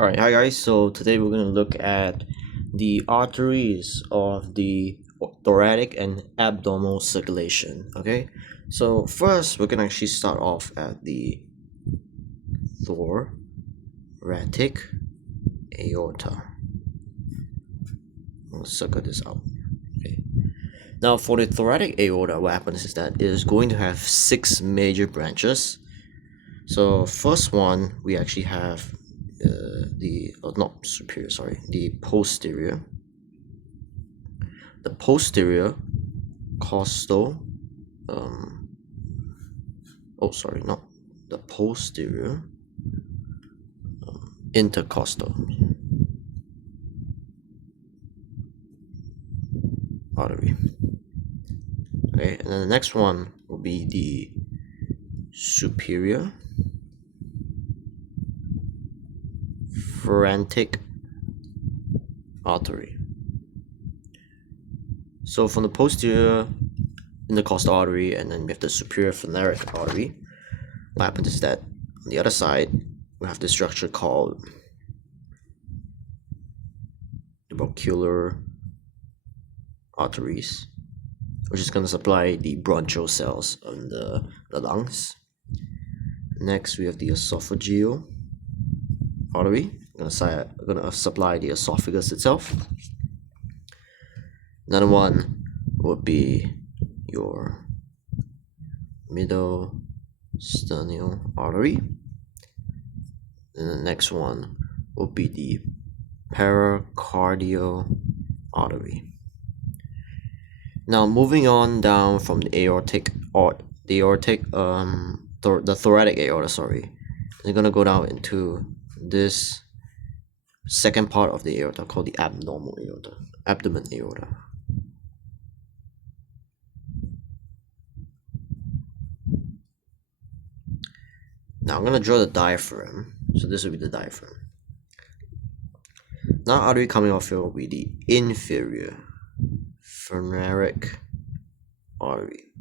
Alright, hi guys. So today we're going to look at the arteries of the thoracic and abdominal circulation. Okay, so first we're going to actually start off at the thoracic aorta. I'll circle this out. Okay, now for the thoracic aorta, what happens is that it is going to have 6 major branches. So first one, we actually have the posterior costal intercostal artery. Okay, and then the next one will be the superior phalangic artery. So from the posterior intercostal artery, and then we have the superior phalangic artery. What happens is that on the other side we have this structure called the bronchial arteries, which is going to supply the bronchial cells in the lungs. Next we have the esophageal artery, going to supply the esophagus itself. Another one would be your middle sternal artery, and the next one will be the pericardial artery. Now moving on down from the thoracic aorta, we're gonna go down into this second part of the aorta called the abdomen aorta. Now I'm gonna draw the diaphragm. So this will be the diaphragm. Now artery coming off here will be the inferior phalangic artery.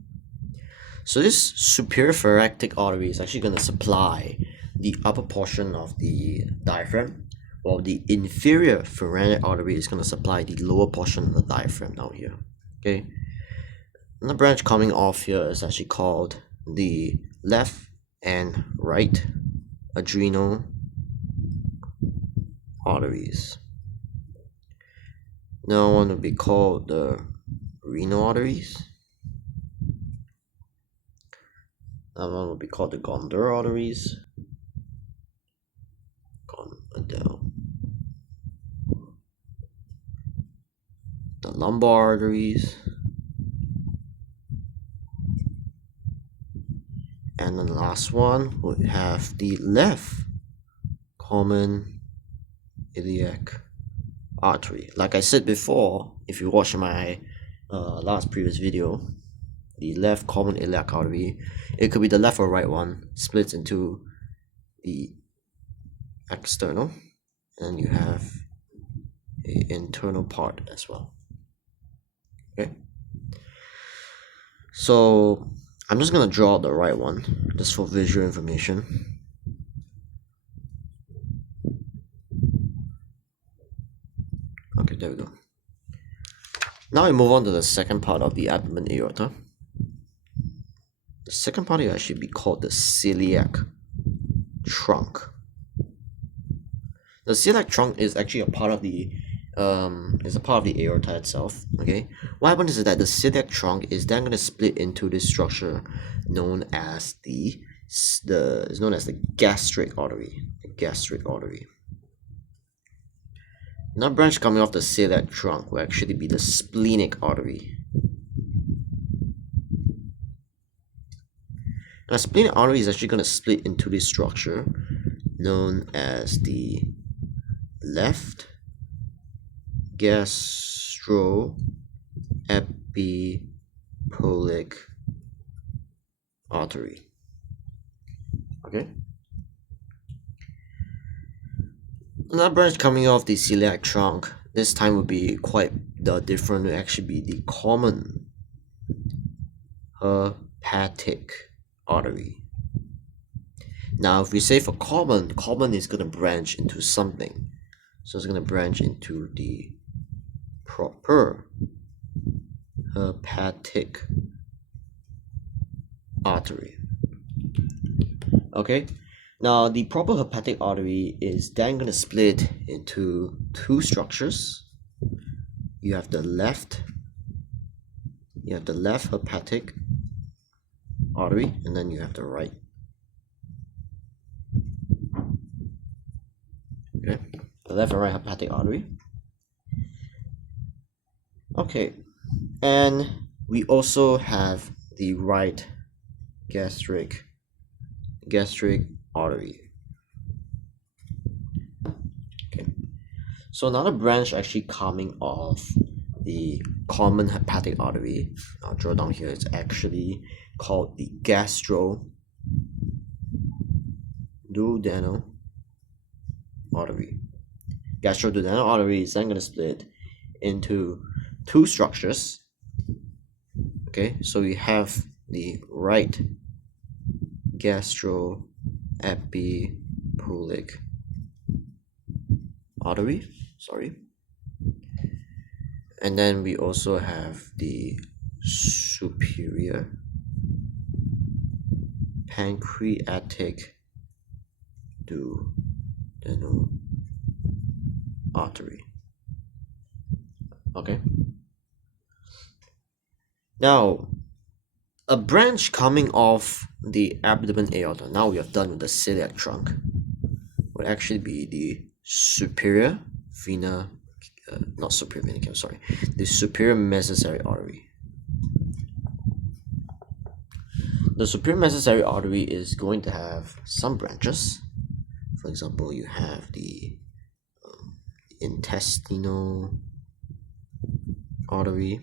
So this superior phalangic artery is actually going to supply the upper portion of the diaphragm, while the inferior phalangic artery is going to supply the lower portion of the diaphragm down here. Okay, and the branch coming off here is actually called the left and right adrenal arteries. Now one will be called the renal arteries. Another one will be called the gondola arteries. The lumbar arteries. And then the last one would have the left common iliac artery. Like I said before, if you watch my last previous video, the left common iliac artery, it could be the left or right one, splits into the external, and you have an internal part as well. Okay, so I'm just gonna draw the right one just for visual information. Okay, there we go. Now we move on to the second part of the abdomen aorta. The second part will actually be called the celiac trunk. The celiac trunk is actually a part of the aorta itself. Okay, what happens is that the celiac trunk is then going to split into this structure known as the gastric artery. Another branch coming off the celiac trunk will actually be the splenic artery. Now, splenic artery is actually going to split into this structure known as the left gastroepipelic artery. Okay. Another branch coming off the celiac trunk, this time will be quite different. It will actually be the common hepatic artery. Now, if we say for common, common is going to branch into something. So it's going to branch into the proper hepatic artery. Okay, now the proper hepatic artery is then going to split into two structures. You have the left hepatic artery, and then you have the right. Okay, the left and right hepatic artery. Okay, and we also have the right gastric artery. Okay, so another branch actually coming off the common hepatic artery, I'll draw down here, it's actually called the gastroduodenal artery. Gastroduodenal artery is then going to split into two structures. Okay, so we have the right gastroepipullic artery, and then we also have the superior pancreatic duodenal artery. Okay, now a branch coming off the abdomen aorta, now we have done with the celiac trunk, would actually be the superior vena, not superior vena cava, sorry, the superior mesenteric artery. The superior mesenteric artery is going to have some branches. For example, you have the intestinal artery,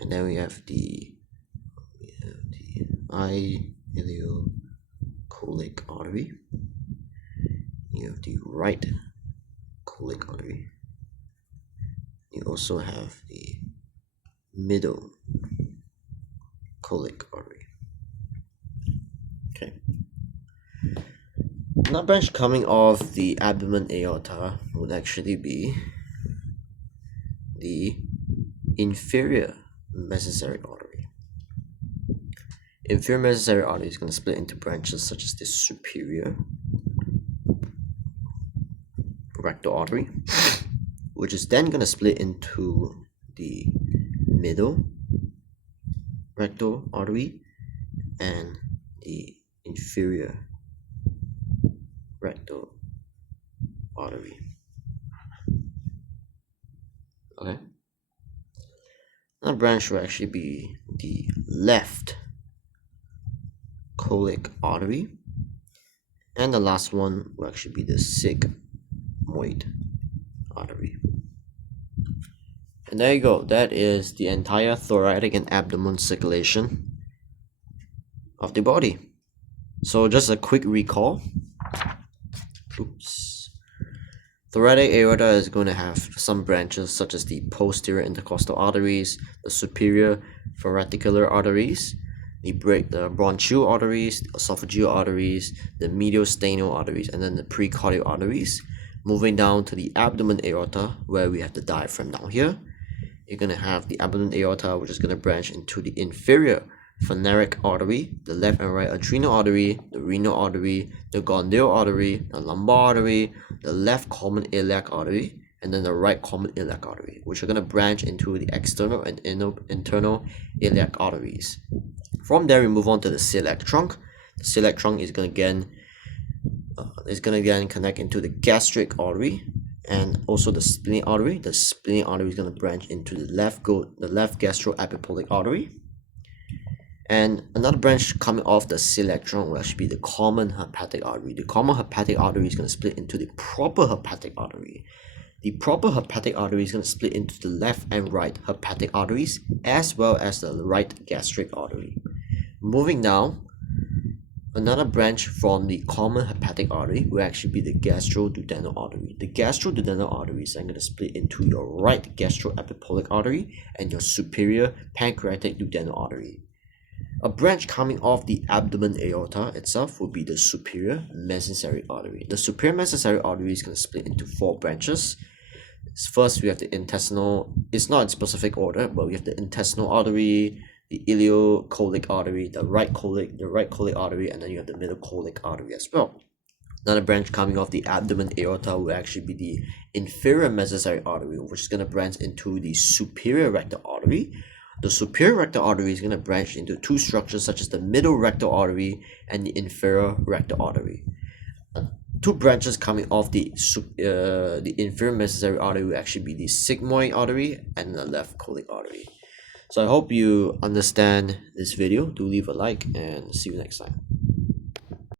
and then we have the ileocolic artery. You have the right colic artery. You also have the middle colic artery. Okay. Another branch coming off the abdomen aorta would actually be the inferior mesenteric artery. Inferior mesenteric artery is going to split into branches such as the superior rectal artery, which is then going to split into the middle rectal artery and the inferior rectal artery. Okay. Another branch will actually be the left colic artery, and the last one will actually be the sigmoid artery. And there you go, that is the entire thoracic and abdomen circulation of the body. So just a quick recall. Thoracic aorta is going to have some branches such as the posterior intercostal arteries, the superior thoracicular arteries, the bronchial arteries, the esophageal arteries, the mediastinal arteries, and then the precordial arteries. Moving down to the abdomen aorta, where we have the diaphragm down here, you're going to have the abdomen aorta, which is going to branch into the inferior phrenic artery, the left and right adrenal artery, the renal artery, the gonial artery, the lumbar artery, the left common iliac artery, and then the right common iliac artery, which are going to branch into the external and internal iliac arteries. From there, we move on to the celiac trunk. The celiac trunk is going to again connect into the gastric artery and also the splenic artery. The splenic artery is going to branch into the left gastroepipullic artery. And another branch coming off the celiac trunk will actually be the common hepatic artery. The common hepatic artery is going to split into the proper hepatic artery. The proper hepatic artery is going to split into the left and right hepatic arteries, as well as the right gastric artery. Moving down, another branch from the common hepatic artery will actually be the gastroduodenal artery. The gastroduodenal artery is then going to split into your right gastroepipullic artery and your superior pancreatic duodenal artery. A branch coming off the abdomen aorta itself would be the superior mesenteric artery. The superior mesenteric artery is going to split into 4 branches. First, we have the intestinal. It's not in specific order, but we have the intestinal artery, the ileocolic artery, the right colic artery, and then you have the middle colic artery as well. Another branch coming off the abdomen aorta will actually be the inferior mesenteric artery, which is going to branch into the superior rectal artery. The superior rectal artery is going to branch into 2 structures such as the middle rectal artery and the inferior rectal artery. 2 branches coming off the inferior mesenteric artery will actually be the sigmoid artery and the left colic artery. So I hope you understand this video. Do leave a like and see you next time.